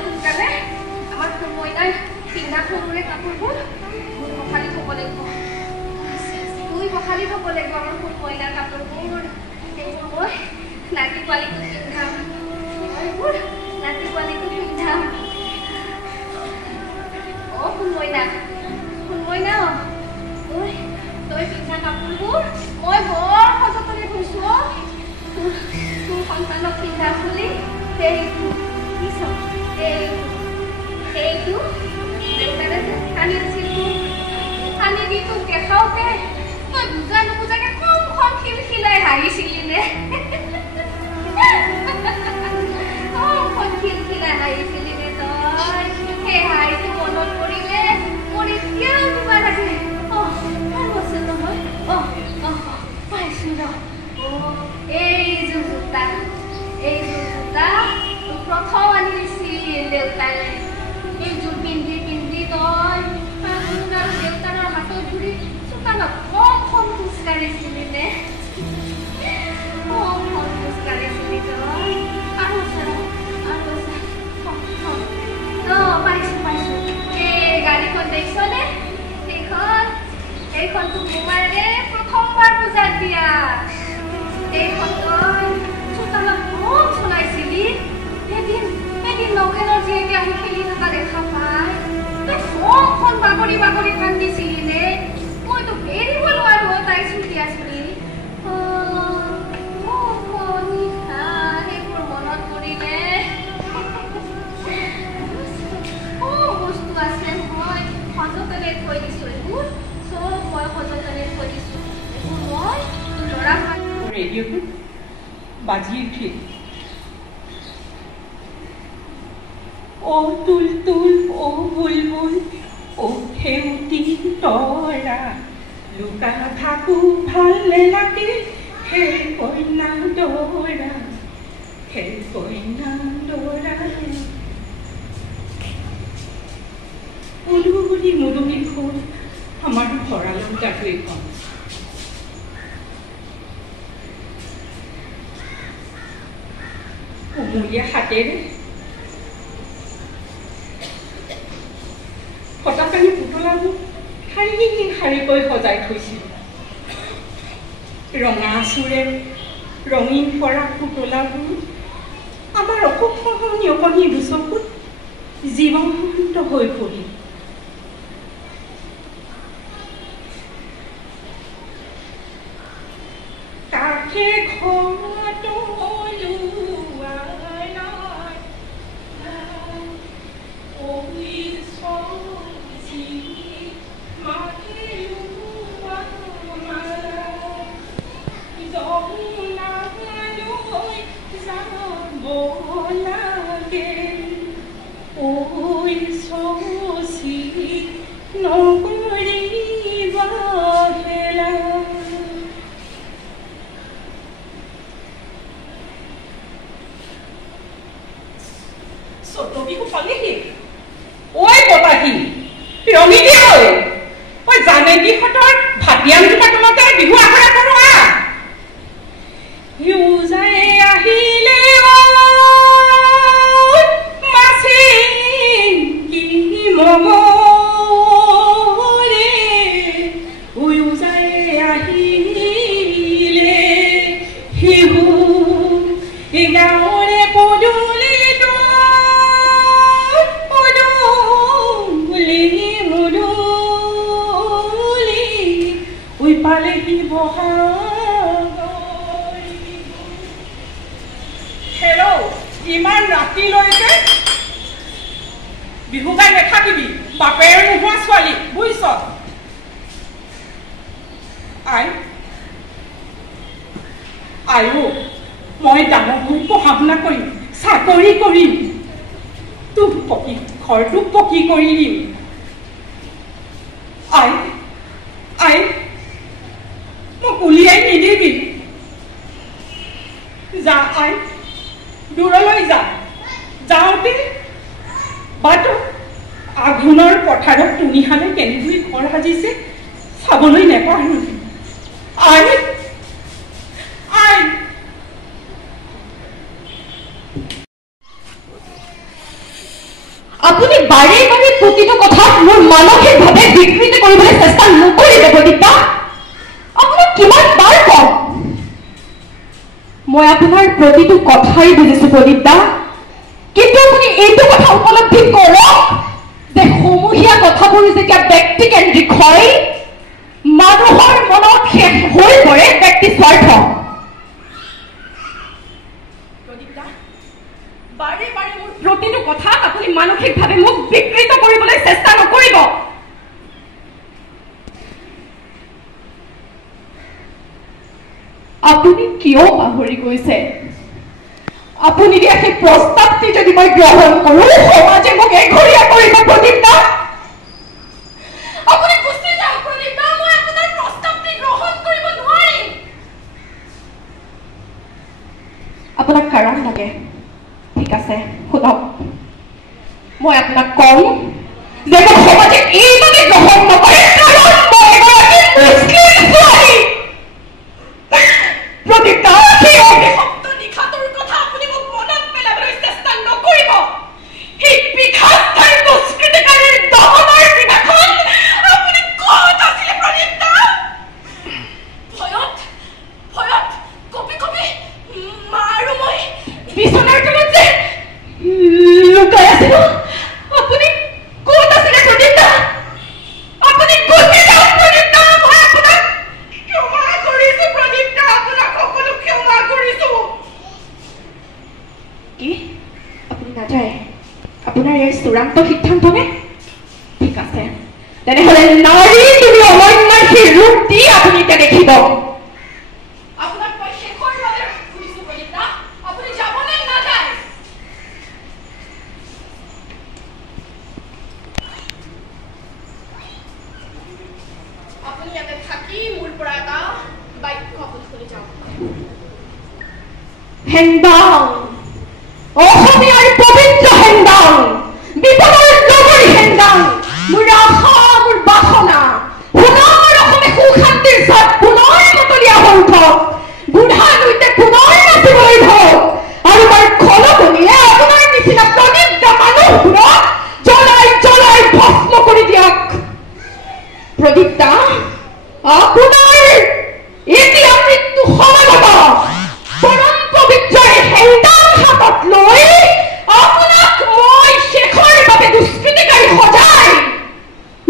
সোনকালে আমাৰ মইনাৰ পিন্ধা সৰুৰে কাপোৰবোৰ মোৰ পখালি থ'ব লাগিব তুই পখালি থ'ব লাগিব আমাৰ মোৰ মইনাৰ কাপোৰবোৰ সেইবোৰ মই নাতি পোৱালিটো পিন্ধাম এইবোৰ নাতি পোৱালিটো পিন্ধাম অ' সোণ মইনা তই পিন্ধা কাপোৰবোৰ মই বৰ সযতনে থৈছোঁ তোৰ সন্তানক পিন্ধা বুলি এইটো দেউতাৰে কানি দিছিল কানি দি তোক দেখাওঁতে তই বুজা নুবুজাকে কমখন খিলখিলাই হাঁহিছিলি নে কমখন খিলখিলাই হাঁহিছিলি নে তই সেই হাঁহিটো মনত পৰিলে মোৰ এতিয়াও কিবা লাগে আৰু আছে নহয় পাইছোঁ ৰ এইযোৰ জোতা প্ৰথম আনি দিছিল দেউতাৰে এইযোৰ পিন্ধি তই আৰু দেউতাৰৰ হাতত ধৰি চোতালত কমখন খোজকাঢ়িছিলি নে কমখন খোজকাঢ়িছিলি তই আৰু আছে পাইছোঁ এই গাড়ীখন দেখিছনে এইখন তোক মোমায়েৰে প্ৰথমবাৰ পূজাত দিয়া এইখন তই চোতালত কম চলাইছিলি এদিন নখেনৰ জীয়েকে আহি খেলি থকা দেখা পাই তই কমখন বাগৰি কান্দিছিলি নে মই তোক এৰিব নোৱাৰো তাই ছুটি আছিলি সেইবোৰ মনত পৰিলে বস্তু আছে মই সযতনে থৈ দিছোঁ এইবোৰ চব মই সযতনে থৈ দিছোঁ এইবোৰ মই তোৰ ল'ৰা ৰেডিঅ'টো বাজি উঠিল তুল বুলবুল সেউতি তৰা লুকা থাকো ভাল লাগে সেই কইনা দৰা মুদুলি ফুল আমাৰ ভঁৰাল সূতাটো এইখন কোমলীয়া হাতেৰে ফটাকানি পুতলাবোৰ শাৰীকৈ সজাই থৈছিল ৰঙা চুৰে ৰঙীন কৰা পুতলাবোৰ আমাৰ অকণি অকণি দুচকুত জীৱন্ত হৈ পৰিল কাষে ঘৰটো ইমান ৰাতিলৈকে বিহু গাই নেথাকিবি বাপেৰ নোহোৱা ছোৱালী বুজিছ আইও মই ডাঙৰ হৈ পঢ়া শুনা কৰিম চাকৰি কৰিম তোক ঘৰটোক পকী কৰি দিম আই মোক উলিয়াই নিদিবি যা আই দূৰলৈ যাওঁতে বাটত আঘোণৰ পথাৰত তুনিহালে কেনেকৈ ঘৰ সাজিছে চাবলৈ নেপাহৰিবি আই আপুনি বাৰে বাৰে প্ৰতিটো কথাত মোৰ মানসিকভাৱে বিকৃত কৰিবলৈ চেষ্টা নকৰিব প্ৰদীপ্তা। আপোনাক কিমান বাৰ কম, মই আপোনাৰ প্ৰতিটো কথাই বুজিছো প্ৰদীপ্তা, কিন্তু আপুনি এইটো কথা উপলব্ধি কৰক যে সমূহীয়া কথাবোৰ যেতিয়া ব্যক্তিকেন্দ্ৰিক হয় মানুহৰ মনত শেষ হৈ পৰে ব্যক্তি স্বাৰ্থ। প্ৰদীপ্তা, বাৰে বাৰে মোৰ প্ৰতিটো কথাত আপুনি মানসিকভাৱে মোক বিকৃত কৰিবলৈ চেষ্টা নকৰিব। আপুনি কিয় পাহৰি গৈছে আপুনি দিয়া সেই প্ৰস্তাৱটি যদি মই গ্ৰহণ কৰো সমাজে মোক এঘৰীয়া কৰিব প্ৰদীপ্তা। আপুনি গুচি যাওক প্ৰদীপ্তা, মই আপোনাৰ প্ৰস্তাৱটি গ্ৰহণ কৰিব নোৱাৰিম। আপোনাক কাৰণ লাগে, ঠিক আছে শুনক, মই আপোনাক কম যে মোক সমাজে এইবাবে গ্ৰহণ নকৰে কাৰণ মই এগৰাকী মুছলিম ছোৱালী। প্ৰদীপ্তা, সেই অভিশপ্ত নিশাটোৰ কথা আপুনি মোক মনত পেলাবলৈ চেষ্টা নকৰিব। সেই বিঘাতকাৰী দুষ্কৃতিকাৰীৰ দমনৰ দিনাখন আপুনি ক'ত আছিলে প্ৰদীপ্তা? ভয়ত ভয়ত কঁপি কঁপি মা আৰু মই বিচনাৰ তলত যে লুকাই আছিলো। আপুনি ক'ত আছিলে প্ৰদীপ্তা? আপুনি গুচি যাওক প্ৰদীপ্তা, মই আপোনাক ক্ষমা কৰিছো প্ৰদীপ্তা, আপোনাক সকলো ক্ষমা কৰিছো। কি আপুনি নাযায়? আপোনাৰ এই চূড়ান্ত সিদ্ধান্ত নে? ঠিক আছে, তেনেহলে নাৰী তুমি অনন্যাৰ সেই ৰূপ দি আপুনি এতিয়া দেখিব। আপোনাক মই শেষৰ বাবে সুধিছো প্ৰদীপ্তা, আপুনি যাবনে নাযায়? আপুনি ইয়াতে থাকি মোৰ পৰা এটা বাক্য আপুনি শুনি যাওক। হেংদাং, অসমীয়াৰ পবিত্ৰ হেংদাং, বিপদৰ নগৰী হেংদাং, মোৰ আশা মোৰ বাসনা পুনৰ অসমে সুশান্তিৰ চাপ পুনৰ মতলীয়া হৈ উঠক, বুঢ়া নৈতে পুনৰ নাচিবলৈ ধৰক আৰু তাৰ খলকনিয়ে আপোনাৰ নিচিনা প্ৰদীপ্ত মানুহবোৰক জ্বলাই জ্বলাই ভস্ম কৰি দিয়ক। প্ৰদীপ্তা, আপোনাৰ এতিয়া মৃত্যু সমাগত। পৰম পবিত্ৰ হেংদাং হাতত লৈ আপোনাক মই শেষৰ বাবে দুষ্কৃতিকাৰী সজাই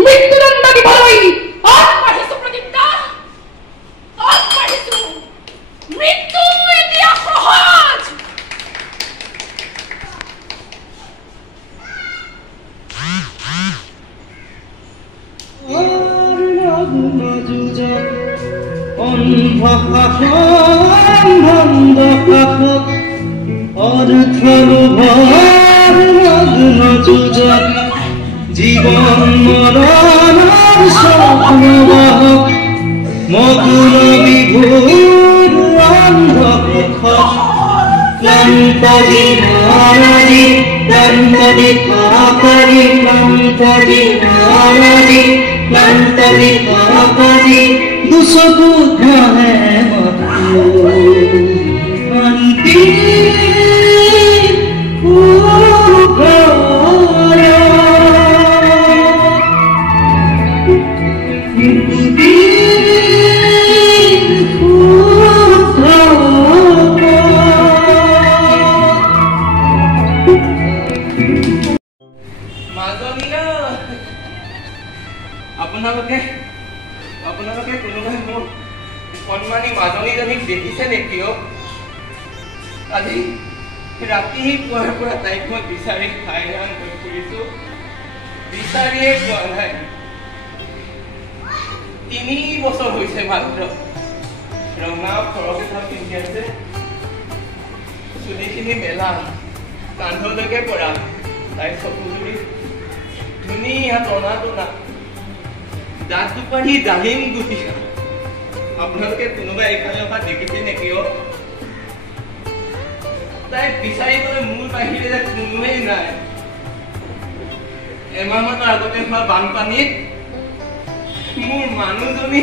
মৃত্যুদণ্ড দিবলৈ আগবাঢ়িছো প্ৰদীপ্তা, আগবাঢ়িছো। মৃত্যু এতিয়া সহজ। জীবন মরণের স্বপ্নবাহক মধুর বিভোর অন্ধকার ক্লান্ত জীবনাদি ক্লান্ত বিপাকারি ক্লান্ত জীবনাদি ক্লান্ত বিপাকারি দুচকু ধাহে শান্তি আপোনালোকে কোনোবাই মোৰ সন্মানী মাজনীজনীক দেখিছে নেকি? আজি ৰাতিপুৱাৰ পৰা তাইক মই বিচাৰি হাইৰাণ হৈ ফুৰিছো, বিচাৰিয়ে পোৱা নাই। 3 বছৰ হৈছে মাত্ৰ। ৰঙা ফৰক এটা পিন্ধি আছে, চুলিখিনি মেলা, কান্ধলৈকে পৰা, তাইৰ চকুজুৰি ধুনীয়া টনা টনা, দাঁত দুপাৰি ডালিম গুটি। আপোনালোকে কোনোবাই এইফালে অহা দেখিছে নেকি? তাইক বিচাৰিবলৈ মোৰ বাহিৰে যে কোনোৱেই নাই। এমাহমানৰ আগতে হোৱা বানপানীত মোৰ মানুহজনী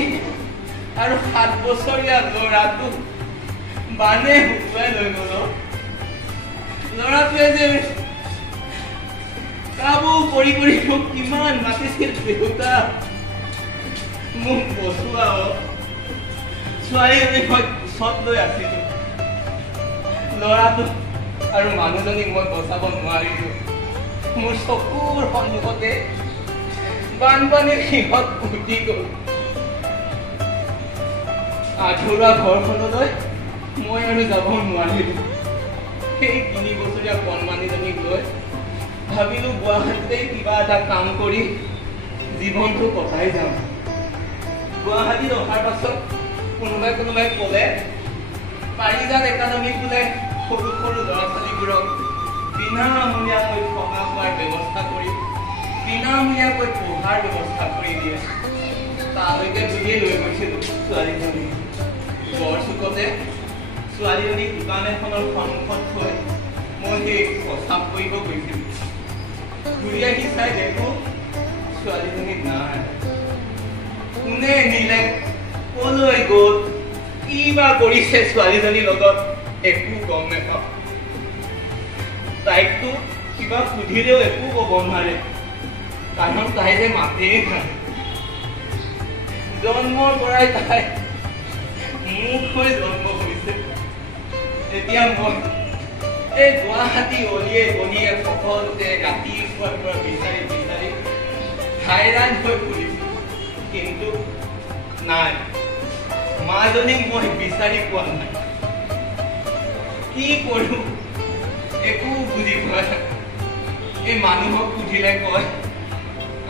আৰু 7 বছৰীয়া ল'ৰাটো বানে হুকুৱাই লৈ গ'ল। ল'ৰাটোৱে যে কাবু কৰি মোক কিমান মাতিছিল দেউতা মোক বচোৱা ছোৱালীজনী মই কোচত লৈ আছিলো ল'ৰাটো আৰু মানুহজনীক মই বচাব নোৱাৰিলো মোৰ চকুৰ সন্মুখতে বানপানীৰ সিহঁত উটি গ'ল আধৰুৱা ঘৰখনলৈ মই আৰু যাব নোৱাৰিলো সেই 3 বছৰীয়া কণমানিজনীক লৈ ভাবিলো গুৱাহাটীতে কিবা এটা কাম কৰি জীৱনটো কটাই যাম গুৱাহাটীত অহাৰ পাছত কোনোবাই ক'লে পাৰিজাত একাডেমী বোলে সৰু সৰু ল'ৰা ছোৱালীবোৰক বিনামূলীয়াকৈ থকা খোৱাৰ ব্যৱস্থা কৰি বিনামূলীয়াকৈ পঢ়াৰ ব্যৱস্থা কৰি দিয়ে তালৈকে বুলিয়ে লৈ গৈছিলো ছোৱালীজনী বৰ চুকতে ছোৱালীজনী দোকান এখনৰ সন্মুখত থৈ মই সেই প্ৰস্তাৱ কৰিব গৈছিলো ঘূৰি আহি চাই দেখো ছোৱালীজনী নাই কোনে নিলে কলৈ গ'ল কি বা কৰিছে ছোৱালীজনীৰ লগত একো গম নাপাওঁ তাইকতো কিবা সুধিলেও একো ক'ব নোৱাৰে কাৰণ তাই যে মাতেই নাই জন্মৰ পৰাই তাই মোক হৈ জন্ম হৈছে এতিয়া মই এই গুৱাহাটী অলিয়ে গলিয়ে সকলোতে ৰাতিপুৱাৰ পৰা বিচাৰি বিচাৰি হাইৰাণ হৈ ফুৰিছো কিন্তু নাই মাজনীক মই বিচাৰি পোৱা নাই কি কৰো একো বুজি পোৱা নাই এই মানুহক সুধিলে কয়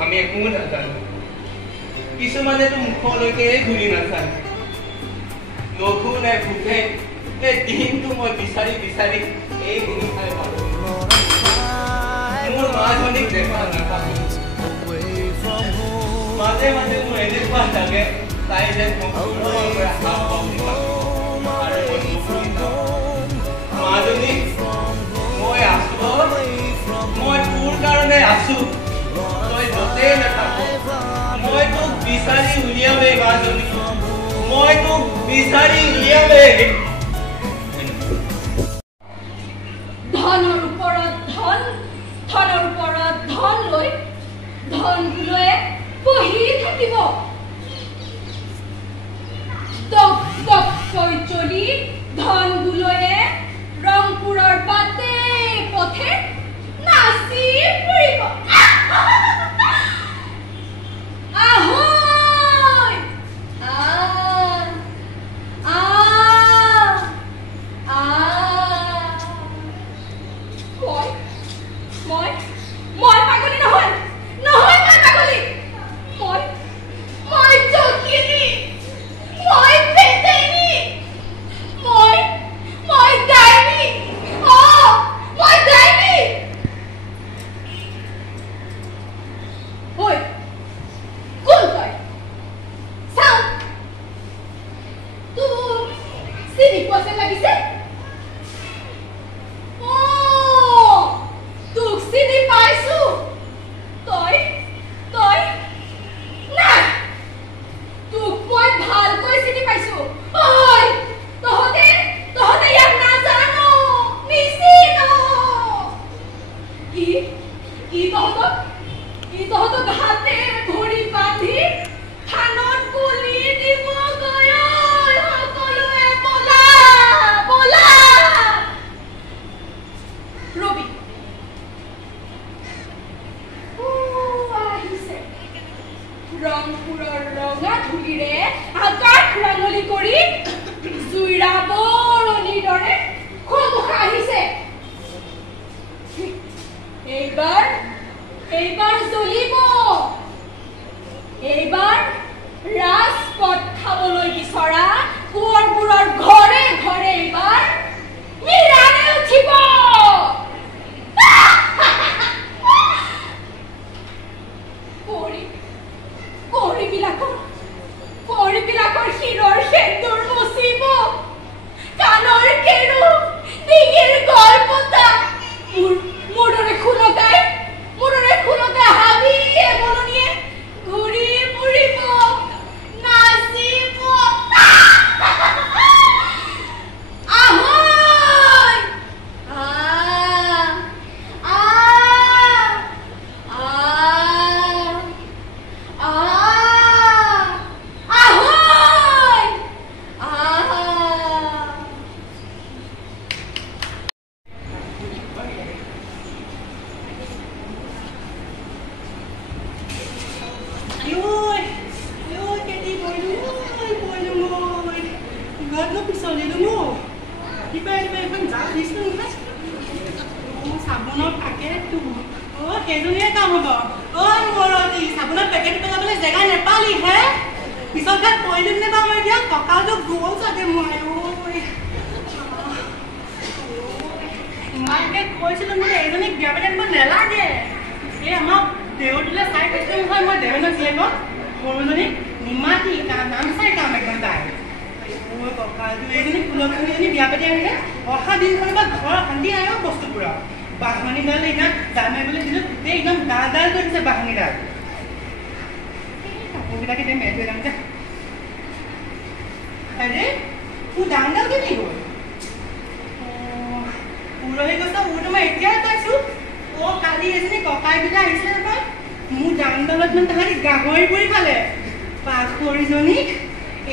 আমি একো নাজানো কিছুমানেতো মুখলৈকে ঘূৰি নাচায় লঘু নে ভোকে এই দিনটো মই বিচাৰি বিচাৰি এই ঘূৰি খাই পালো মোৰ মাজনীক দেখা নাপালো মাজে মাজে মোৰ এনেকুৱা লাগে তাই যে মাজনী মই আছো মই তোৰ কাৰণে আছো তই য'তেই নাথাকো মই তোক বিচাৰি উলিয়ামেই মাজনী মই তোক বিচাৰি উলিয়ামেই ধনৰ ওপৰত ধন ধনৰ ওপৰত ধন লৈ ধন বোলে বহি থাকিব কৈ চলি ধন বোলয়ে ৰংপুৰৰ বাটে পথে নাচি ফুৰিব চাবোনৰ পেকেটটো সেইজনীয়ে কাম হ'ব মৰতি চাবোনৰ পেকেট পেলাবলৈ জেগা নেপালি হে পিছত ঘাট পৰিলো নে বাৰু এতিয়া কঁকালটো গ'ল চাগে মই ইমানকে কৈছিলো মানে এইজনীক বিয়া পাতি আনিব নেলাগে এই আমাক দেউৰটোলৈ চাই কৈছে নহয় মই দেউৰক জীয়েক সৰুজনীক নিমাতি নাম চাই কাম একদম তাই কঁকালটো এইজনী ফুলকজনী বিয়া পাতি আনিলে অহা দিনখনৰ পৰা ঘৰ শান্তি নাই বস্তুবোৰৰ বাহনীডাল এতিয়া জাল মাৰিবলৈ দিলোঁ গোটেই একদম ডাল কৰি দিছে বাহনীডাল কাপোৰবিলাকে এতিয়া মেলি যাম যে আৰে তোৰ ডাঙৰডাল কেনে গ'ল পুৰহি কৈছা মোৰতো মই এতিয়াই পাইছোঁ কালি এজনী ককাইবিলাক আহিছিলে নহয় মোৰ ডাঙৰডালত মানে তাহাঁতি গাহৰি পৰি খালে পাখৰিজনীক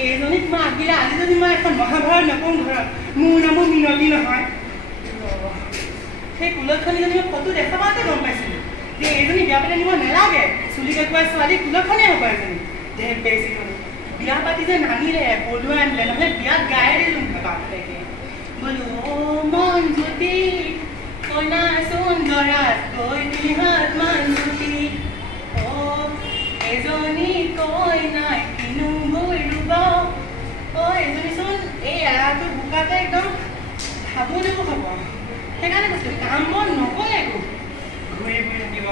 এইজনীক মই আগিলে আজি যদি মই এখন মহাভাৰত নকওঁ ঘৰত মোৰ নামো মিনতি নহয় সেই কুলক্ষণীজনী মই ফটো দেখা পাওঁতে গম পাইছিলোঁ যে এইজনী বিয়া পাতি আনিব নেলাগে চুলি কাকুৱাই ছোৱালী কুলক্ষণীয়ে হ'ব এজনী যে বেছি বিয়া পাতি যে নানিলে পলুৱাই আনিলে নহ'লে বিয়াত গাই দিলোঁ বাপেকে বোলো মন জ্যোতি কইনা সুন্দৰাত কৈ দিহাত মান জ্যোতি এজনী কইনাই কিনো বৈ ৰুব এজনীচোন এই এৰাটো বোকাতে একদম খাবলৈও হ'ব সেইকাৰণে কৈছোঁ কাম বন নকৰে একো ঘূৰি ঘূৰি থাকিব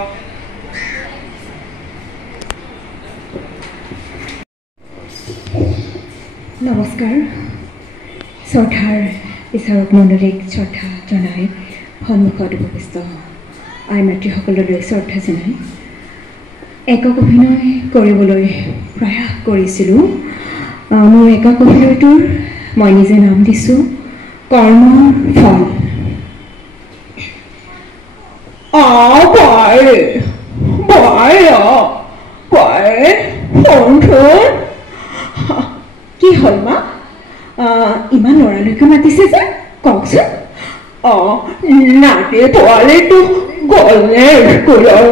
নমস্কাৰ শ্ৰদ্ধাৰ বিচাৰক মণ্ডলীক শ্ৰদ্ধা জনাই সন্মুখত উপবিষ্ট আই মাতৃসকললৈ শ্ৰদ্ধা জনাই একক অভিনয় কৰিবলৈ প্ৰয়াস কৰিছিলোঁ মোৰ একক অভিনয়টোৰ মই নিজে নাম দিছোঁ কৰ্মৰ ফল কি হ'ল মা ইমান ল'ৰালৈকে মাতিছে যে কওকচোন নাতি পোৱালিটো গ'লে স্কুলৰ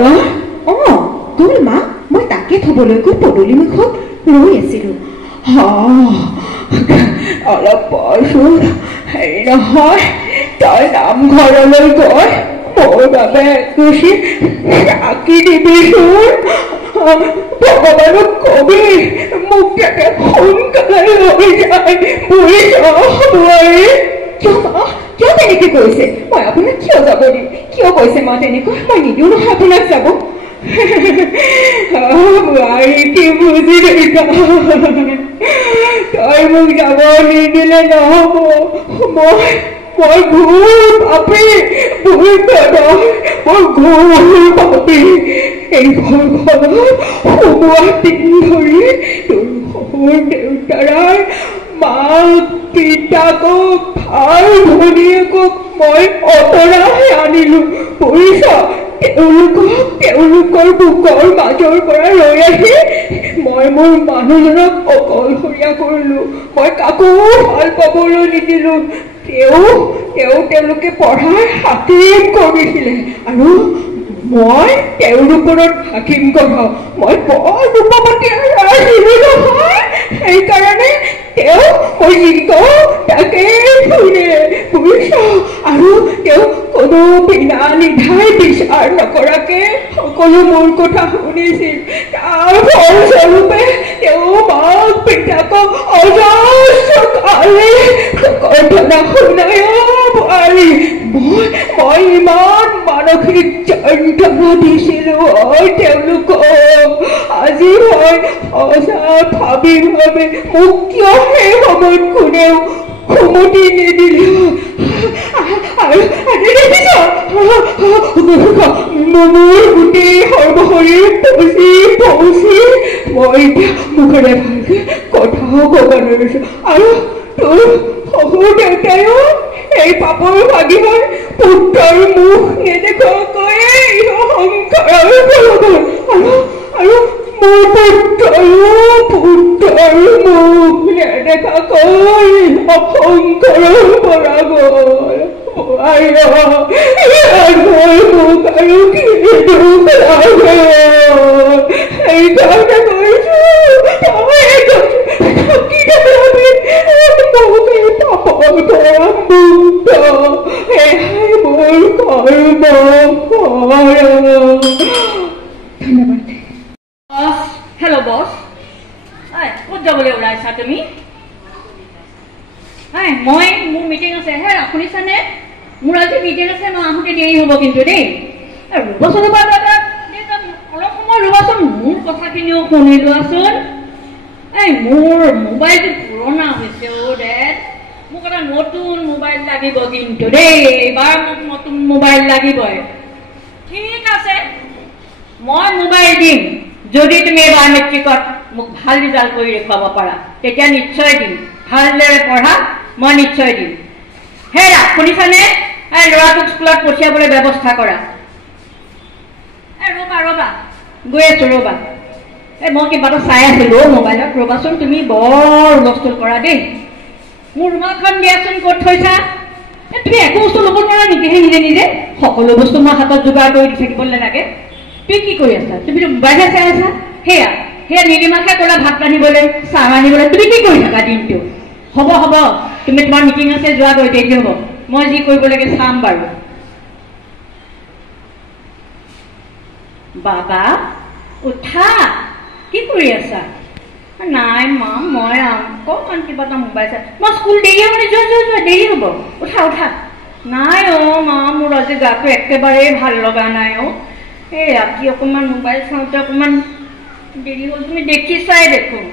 গ'ল মা মই তাকে থ'বলৈকৈ পদূলি মুখত ৰৈ আছিলোঁ অলপ পইছোঁ হেৰি নহয় তই নামঘৰলৈ গৈ মোৰ বাবে খুচি চাকি দিবিচোন ভগৱানক কবি মোক যাতে সোনকালে লৈ যায় বুজিছ বোৱাৰী কিয় তেনেকৈ কৈছে মই আপোনাক কিয় যাব দিম কিয় কৈছে মা তেনেকৈ মই নিদিওঁ নহয় আপোনাক যাব বোৱাৰী কি বুজি দেউতা তই মোক যাব নিদিলে নহ'ব মই ভুল পাপি ভুল মই ভুল পাপি এই ঘৰখনত সোমোৱা দিন ধৰি তোৰ শহুৰ দেউতাৰাই মাক পিতাকক ভাই ভনীয়েকক মই অতৰাই আনিলোঁ বুজিছ তেওঁলোকৰ বুকৰ মাজৰ পৰা ৰৈ আহি মই মোৰ মানুহজনক অকলশৰীয়া কৰিলোঁ মই কাকো ভাল পাবলৈ নিদিলোঁ তেওঁলোকে পঢ়াৰ হাকিম কৰিছিলে আৰু মই তেওঁৰ ওপৰত হাকিম কৰাওঁ মই বৰ ৰূপৱতী আছিলোঁ নহয় সেইকাৰণে মই যি কওঁ তাকে শুনে বুজিছ আৰু তেওঁ কোনো বিনা নিধাই বিচাৰ নকৰাকে সকলো মোৰ কথা শুনিছিল তাৰ ফলস্বৰূপে তেওঁ মাক পিতাকক অজস্ৰ কালে কৰ্তনা শুনাই বোৱাৰী মই ইমান মানসিক যন্ত্ৰণা দিছিলোঁ তেওঁলোকক আজি মই সঁচা ভাবি মোক কিয় সেই সময়ত কোনেও সুমতি নিদিলে আৰু আজি দেখিছ মোৰ গোটেই সৰ্বশৰীৰ পচি মই এতিয়া মুখেৰে ভালকে কথাও ক'ব নোৱাৰিছোঁ আৰু তোৰ শহুৰ দেউতায়ো এই পাপৰ ভাগিবৰ পুত্ৰৰ মুখ নেদেখোৱাকৈ সংসাৰৰ আৰু মোৰ পুত্ৰৰ মুখ নেদেখাকৈ সংসাৰৰ পৰা গ'ল মোক আৰু কি দুখ লাগে সেইকাৰণে কৈছোঁ পাপৰ পৰা মুক্ত এয়াই মোৰ কৰ্ম ধন্যবাদ। হেল্ল' বছ, ক'ত যাবলৈ ওলাইছা তুমি? মই মোৰ মিটিং আছে হে, শুনিছানে? মোৰ আজি মিটিং আছে, মই আহোঁতে দেৰি হ'ব কিন্তু দেই। ৰ'বচোন অলপ সময় ৰ'বাচোন, মোৰ কথাখিনিও শুনি লোৱাচোন। মোৰ মোবাইলটো পুৰণা হৈছে অ' ডেড, মোক এটা নতুন মোবাইল লাগিব কিন্তু দেই, এইবাৰ মোক নতুন মোবাইল লাগিবই। ঠিক আছে, মই মোবাইল দিম যদি তুমি এইবাৰ মেট্ৰিকত মোক ভাল ৰিজাল্ট কৰি দেখুৱাব পাৰা, তেতিয়া নিশ্চয় দিম। ভালদৰে পঢ়া, মই নিশ্চয় দিম। হেৰা শুনিছানে? ল'ৰাটোক স্কুলত পঠিয়াবলৈ ব্যৱস্থা কৰা। ৰ'বা ৰ'বা, গৈ আছো ৰ'বা। মই কিবা এটা চাই আছিলো মোবাইলত, ৰ'বাচোন তুমি বৰ হুলস্থুল কৰা দেই। মোৰ ৰুমালখন দিয়াচোন, ক'ত থৈছা? তুমি একো বস্তু ল'ব নোৱাৰা নেকি নিজে নিজে? সকলো বস্তু মই হাতত যোগাৰ কৰি দি থাকিবলৈ লাগে। তুমি কি কৰি আছা? তুমিতো মোবাইলহে চাই আছা। সেয়া নীলিমাকে ক'লা ভাত ৰান্ধিবলৈ, চাহ ৰান্ধিবলৈ, তুমি কি কৰি থাকা দিনটো? হ'ব হ'ব, তুমি তোমাৰ মিটিং আছে, যোৱা গৈ দেৰি হ'ব, মই যি কৰিব লাগে চাম বাৰু। বাবা উঠা, কি কৰি আছা? নাই মা, মই অকণমান কিবা এটা মোবাইল চাই, মই স্কুল দেৰি হ'ব, যোৱা দেৰি হ'ব, উঠা উঠা। নাই অ' মা, মোৰ আজি গাটো একেবাৰেই ভাল লগা নাই অ'। এই ৰাতি অকণমান মোবাইল চাওঁতে অকণমান দেৰি হ'ল, তুমি দেখিছাই দেখোন।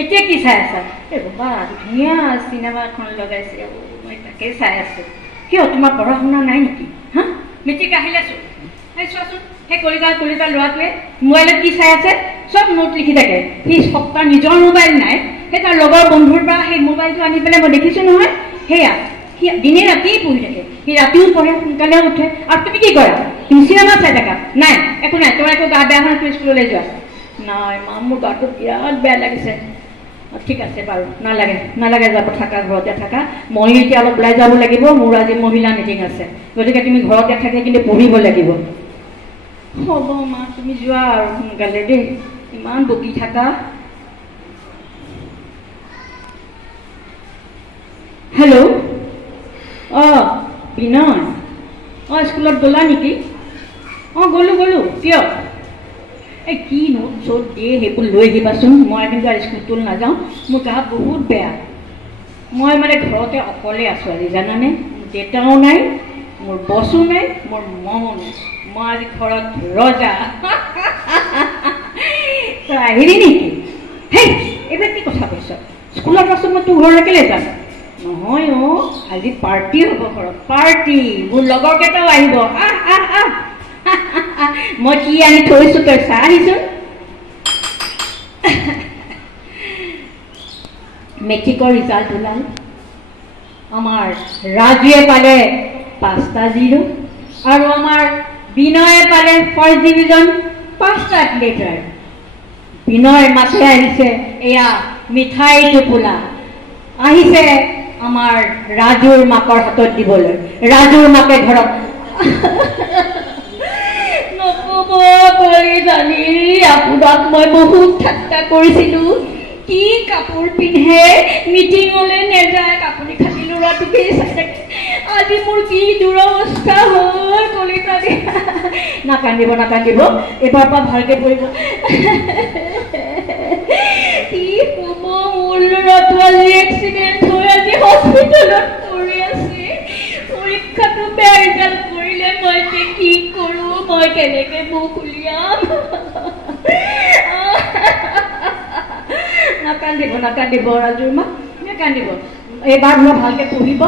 এতিয়া কি চাই আছা? ৰ'বা, ধুনীয়া চিনেমা এখন লগাইছে, মই তাকে চাই আছোঁ। কিয় তোমাৰ পঢ়া শুনা নাই নেকি? হা, মেট্ৰিক আহিলেচোন। চোৱাচোন, সেই কলিতা ল'ৰাটোৱে মোবাইলত কি চাই আছে? চব নোট লিখি থাকে। সি তাৰ নিজৰ মোবাইল নাই, সেই তাৰ লগৰ বন্ধুৰ পৰা সেই মোবাইলটো আনি পেলাই মই দেখিছোঁ নহয়। সেয়া সি দিনে ৰাতিয়ে পঢ়ি থাকে, সি ৰাতিও পঢ়ে, সোনকালে উঠে। আৰু তুমি কি কৰা? তুমি চিনেমা চাই থাকা? নাই, একো নাই, তোমাৰ একো গা বেয়া হয়, তুমি স্কুললৈ যোৱা। নাই মা, মোৰ গাটো বিৰাট বেয়া লাগিছে। ঠিক আছে বাৰু, নালাগে যাব, থাকা, ঘৰতে থাকা। মই এতিয়া অলপ ওলাই যাব লাগিব, মোৰ আজি মহিলা মিটিং আছে, গতিকে তুমি ঘৰতে থাকি কিন্তু পঢ়িব লাগিব। হ'ব মা, তুমি যোৱা আৰু সোনকালে দেই, ইমান বকি থাকা। হেল্ল', বিনয়, স্কুলত গ'লা নেকি? গ'লো। কিয়? এই কি নোট চোট দিয়ে সেইবোৰ লৈ আহিবাচোন, মই কিন্তু আৰু স্কুলটো নাযাওঁ, মোৰ গা বহুত বেয়া। মই মানে ঘৰতে অকলে আছোঁ আজি, জানানে? মোৰ দেউতাও নাই, মোৰ বছো নাই, মোৰ মমো নাই, মই আজি ঘৰত ৰজা। তই আহিলি নেকি? হেই, এইবাৰ কি কথা কৈছ? স্কুলত আছোঁ, মই তোৰ ঘৰলৈ কেলৈ যাম? নহয় অ', আজি পাৰ্টি হ'ব ঘৰত, পাৰ্টি। মোৰ লগৰ কেইটাও আহিব, আহ। মই কি আনি থৈছোঁ তই চাহ আহিছোন। মেট্ৰিকৰ ৰিজাল্ট ওলাল, আমাৰ ৰাজুৱে পালে 5টা 0 আৰু আমাৰ বিনয়ে পালে ফাৰ্ষ্ট ডিভিজন 5টা লেটাৰ। বিনয় মাছে আহিছে এয়া মিঠাই টোপোলা, আহিছে আমাৰ ৰাজুৰ মাকৰ হাতত দিবলৈ। ৰাজুৰ মাকে ঘৰত নক'ব কলিজানি, আপোনাক মই বহুত ঠাট্টা কৰিছিলোঁ। কি কাপোৰ পিন্ধে, মিটিঙলৈ নেযায়, আপুনি খালি ল'ৰাটোকেই চাই থাকে। আজি মোৰ কি দুৰৱস্থা হ'ল কলিজানি। নাকান্দিব, এইবাৰ পৰা ভালকৈ পঢ়িব। কি ক'ব, মোৰ ল'ৰাটো আজি এক্সিডেণ্ট হৈ আজি হস্পিটেলত পৰি আছে। পৰীক্ষাটো বেয়া ৰিজাল্ট কৰিলে মই যে কি কৰোঁ, মই কেনেকৈ মুখ উলিয়াম? নাকান্দিব ৰাজুৰ মা, নাকান্দিব। এইবাৰ মই ভালকৈ পঢ়িব,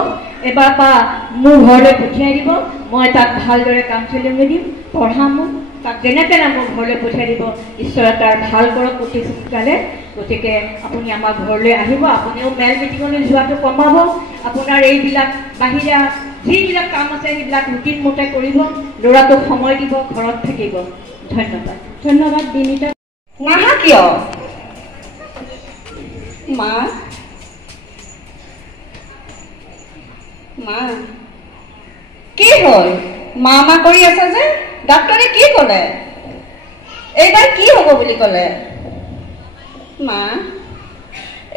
এইবাৰ পৰা মোৰ ঘৰলৈ পঠিয়াই দিব, মই তাক ভালদৰে কাউন্সেলিং দিম, পঢ়ামো, তাক যেনে তেনে মোৰ ঘৰলৈ পঠিয়াই দিব। ঈশ্বৰে তাৰ ভাল কৰক অতি সোনকালে। গতিকে আপুনি আমাৰ ঘৰলৈ আহিব, আপুনিও মেল মিটিঙলৈ যোৱাটো কমাব, আপোনাৰ এইবিলাক বাহিৰা যিবিলাক কাম আছে সেইবিলাক ৰুটিন মতে কৰিব, ল'ৰাটোক সময় দিব, ঘৰত থাকিব। ধন্যবাদ বিনীতা। নাহা কিয়? মা কি হ'ল? মা কৰি আছা যে? ডাক্তৰে কি ক'লে? এইবাৰ কি হ'ব বুলি ক'লে? মা,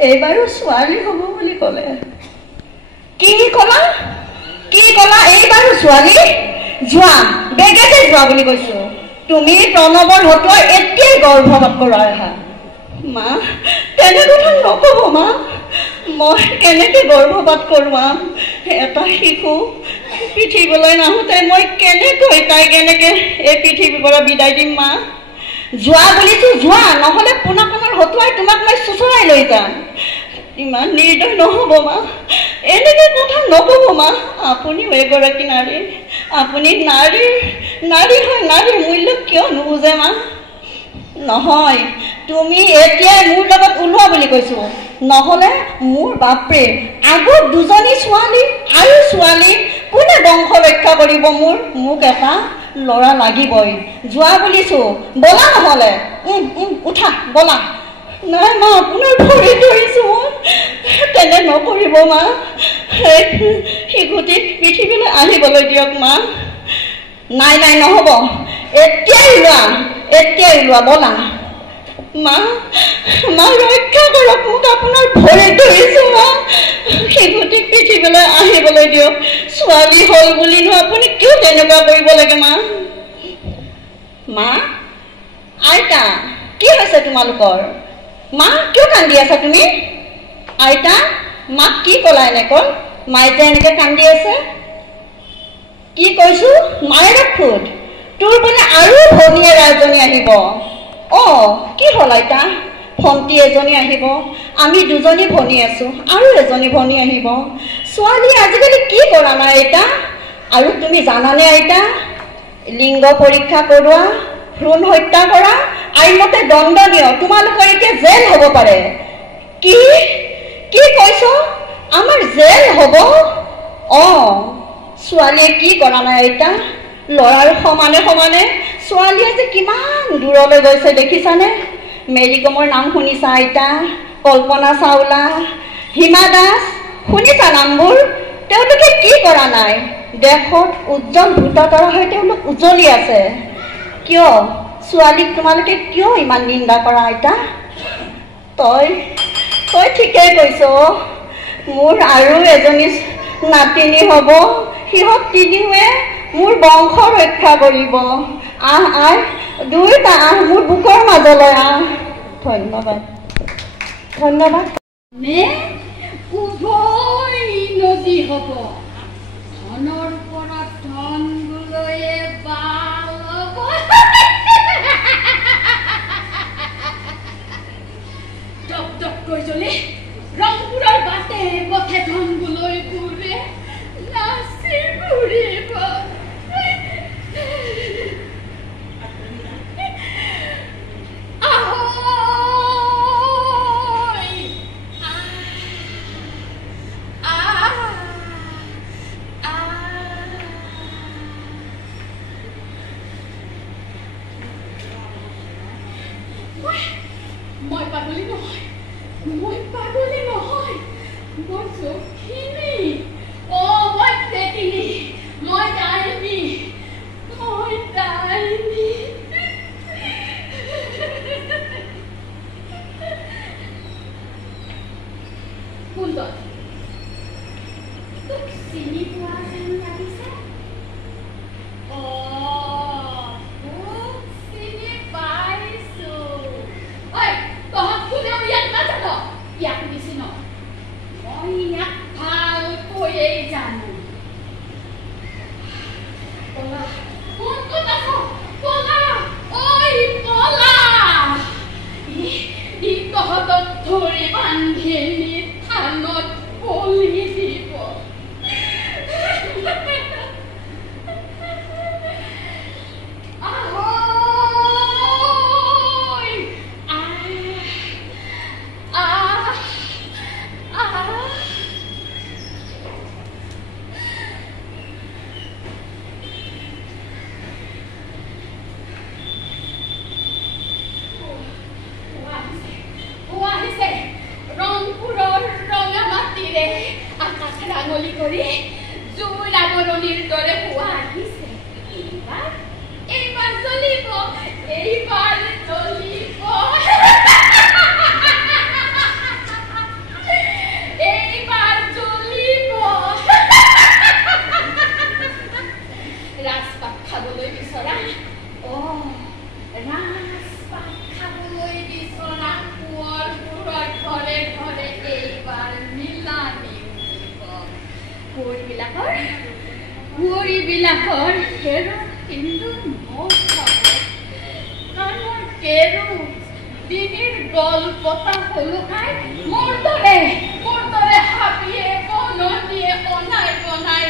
এইবাৰো ছোৱালী হ'ব বুলি ক'লে। কি ক'লা? এইবাৰো ছোৱালী? যোৱা বেগেতে যোৱা বুলি কৈছো তুমি প্ৰণৱৰ হতুৱাই এতিয়াই গৰ্ভপাত কৰাই আহা মা তেনে কথা নকব মা মই কেনেকে গৰ্ভপাত কৰোৱাম এটা শিশু পৃথিৱীলৈ নাহোঁতে মই কেনেকৈ তাই কেনেকে এই পৃথিৱীৰ পৰা বিদায় দিম মা যোৱা বুলিতো যোৱা নহ'লে পোনাপোনাৰ হতুৱাই তোমাক মই চুচৰাই লৈ যাম ইমান নিৰ্দয় নহ'ব মা এনেকে কথা নকব মা আপুনিও এগৰাকী নাৰী আপুনি নাৰী হয় নাৰীৰ মূল্য কিয় নুবুজে মা নহয় তুমি এতিয়াই মোৰ লগত ওলোৱা বুলি কৈছো নহ'লে মোৰ বাপৰে আগত দুজনী ছোৱালী আৰু ছোৱালী কোনে বংশ ৰক্ষা কৰিব মোক এটা ল'ৰা লাগিবই যোৱা বুলিছো বলা নহ'লে উঠা বলা নাই মা আপোনাৰ ভৰি ধৰিছো তেনে নকৰিব মা শিশুটিক পৃথিৱীলৈ আহিবলৈ দিয়ক মা নাই নহ'ব এতিয়াই ওলোৱা বলা মা ৰক্ষা কৰক মোক আপোনাৰ ভৰি ধৰিছো মা শিশুটিক পৃথিৱীলৈ আহিবলৈ দিয়ক ছোৱালী হ'ল বুলিনো আপুনি কিয় তেনেকুৱা কৰিব লাগে মা আইতা কি হৈছে তোমালোকৰ মা কিয় কান্দি আছা তুমি আইতা মাক কি ক'লা এনেকৈ মায়ে যে এনেকৈ কান্দি আছে কি কৈছো মায়েৰে ফুট তোৰ বোলে আৰু ভনীয়েৰ এজনী আহিব কি হ'ল আইতা ভণ্টি এজনী আহিব আমি দুজনী ভনী আছো আৰু এজনী ভনী আহিব ছোৱালী আজিকালি কি কৰা নাই আইতা আৰু তুমি জানানে আইতা লিংগ পৰীক্ষা কৰোৱা ভ্ৰূণ হত্যা কৰা আইনমতে দণ্ডনীয় তোমালোকৰ এতিয়া জেল হ'ব পাৰে কি কৈছ আমাৰ জেল হ'ব ছোৱালীয়ে কি কৰা নাই আইতা ল'ৰাৰ সমানে ছোৱালীয়ে যে কিমান দূৰলৈ গৈছে দেখিছানে মেৰিকমৰ নাম শুনিছা আইতা কল্পনা চাওলা হিমা দাস শুনিছা নামবোৰ তেওঁলোকে কি কৰা নাই দেশত উজ্জ্বল ভূততৰা হৈ তেওঁলোক উজ্বলি আছে কিয় ছোৱালীক তোমালোকে কিয় ইমান নিন্দা কৰা আইতা তই ঠিকেই কৈছ মোৰ আৰু এজনী নাতিনী হ'ব সিহঁত তিনিওৱে মোৰ বংশ ৰক্ষা কৰিব আহ দুয়োটা মোৰ বুকৰ মাজলৈ ধন্যবাদ উভয় নদী হ'ব ধনৰ পৰা ধন গুলৈয়ে বাল হ'ব দপদপকৈ জ্বলি ৰংপুৰৰ বাটে পথে ধন গুলৈ ঘূৰে নাচি ঘূৰিব মই পাগলী নহয় মই সখীনী মই প্ৰেতিনী মই ডাইনী সুন্দৰ তোক চিনি পোৱা যেন লাগিছে চিনি পাইছো তহঁত কোনেও ইয়াত নাজান ইয়াক দিছি ন মই ইয়াক ভালকৈয়ে জানো কোন আছ পলা পলা ই তহঁতক ধৰি বান্ধি নি থানত বলি দিব ৰংপুৰৰ ৰঙা মাটিৰে আকাশ ৰাঙলী কৰি জোৰ আমৰণিৰ দৰে হোৱা আহিছে এইবাৰ জ্বলিব এইবাৰ জ্বলিব খাবলৈ বিচৰা ৰাজপাত খাবলৈ বিচৰা কোঁৱৰবোৰৰ ঘৰে ঘৰে এইবাৰ মিলানি কুঁৱৰীবিলাকৰ হেৰু কিন্তু কেৰু ডিঙিৰ গল্পতা হলুকাই মোৰ দৰে হাবিয়ে বননিয়ে অনাই বনাই